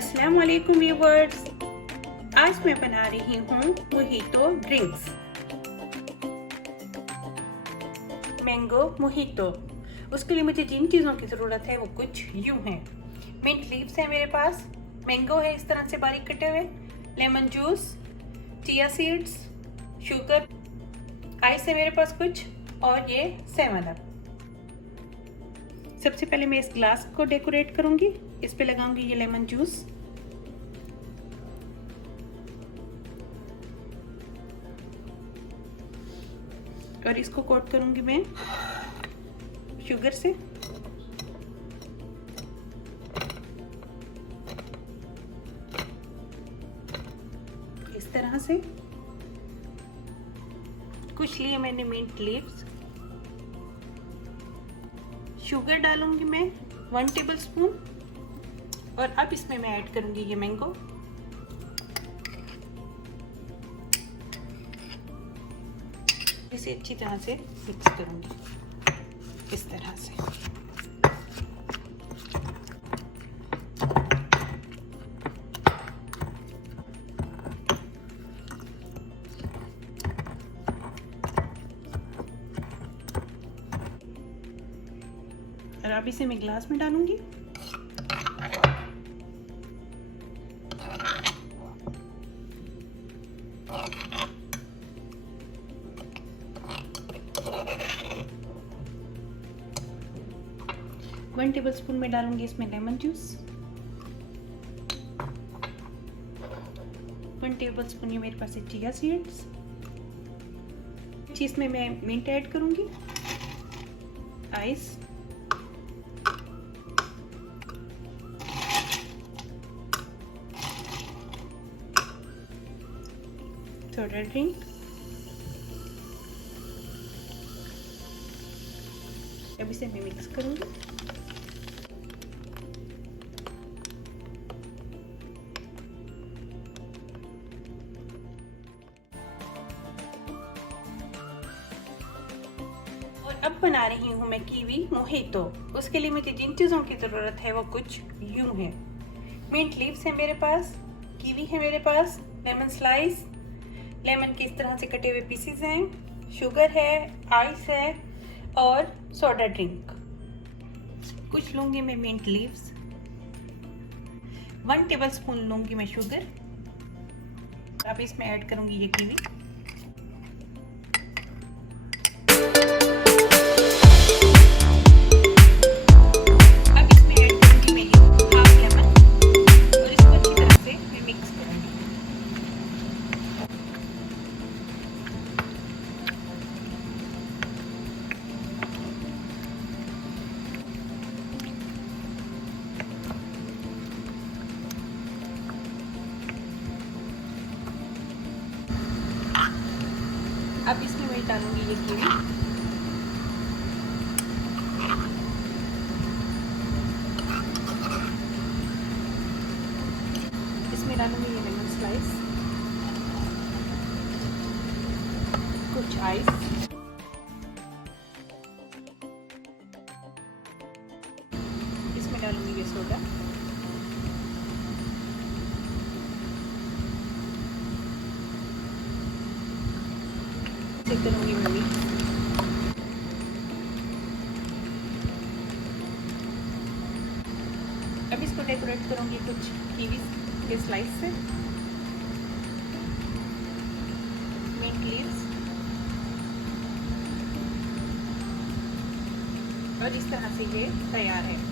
अस्सलाम वालेकुम व्यूअर्स, आज मैं बना रही हूँ मोहितो ड्रिंक्स। Mango mojito. उसके लिए मुझे जिन चीज़ों की ज़रूरत है वो कुछ यूँ हैं। मिंट लीव्स है मेरे पास, मैंगो है इस तरह से बारीक कटे हुए, lemon juice, chia seeds, sugar, ice है मेरे पास कुछ, और ये 7 अप। सबसे पहले मैं इस ग्लास को डेकोरेट करूंगी। इस पे लगाऊंगी ये लेमन जूस, और इसको कोट करूंगी मैं शुगर से। इस तरह से कुछ लिए मैंने मिंट लीव्स, शुगर डालूंगी मैं 1 टेबलस्पून, और अब इसमें मैं ऐड करूंगी ये मैंगो। इसे अच्छी तरह से मिक्स करूंगी इस तरह से। और अब इसे मैं ग्लास में डालूंगी। वन टेबलस्पून में डालूंगी इसमें लेमन जूस, 1 टेबलस्पून ये मेरे पास है चिया सीड्स, इसमें मैं मिंट ऐड करूंगी, आइस, सोडा ड्रिंक, अब इसे मैं मिक्स करूंगी। और अब बना रही हूँ मैं कीवी मोहितो। उसके लिए मुझे जिन चीज़ों की ज़रूरत है वो कुछ यूँ है। मिंट लीव्स है मेरे पास, कीवी है मेरे पास, लेमन स्लाइस, लेमन के इस तरह से कटे हुए पीसेस हैं, शुगर है, आइस है, और सोडा ड्रिंक। कुछ लूँगी मैं मिंट लीव्स, 1 टेबलस्पून लूँगी मैं शुगर। अब इसमें ऐड करूँगी ये कीवी। अब इसमें मैं डालूंगी ये कीवी, इसमें डालूंगी ये लेमन स्लाइस, कुछ आइस, इसमें डालूंगी ये सोडा, करूंगी मैं मिक्स। अब इसको डेकोरेट करूंगी कुछ कीवी के स्लाइस से, मिंट लीव्स, और इस तरह से ये तैयार है।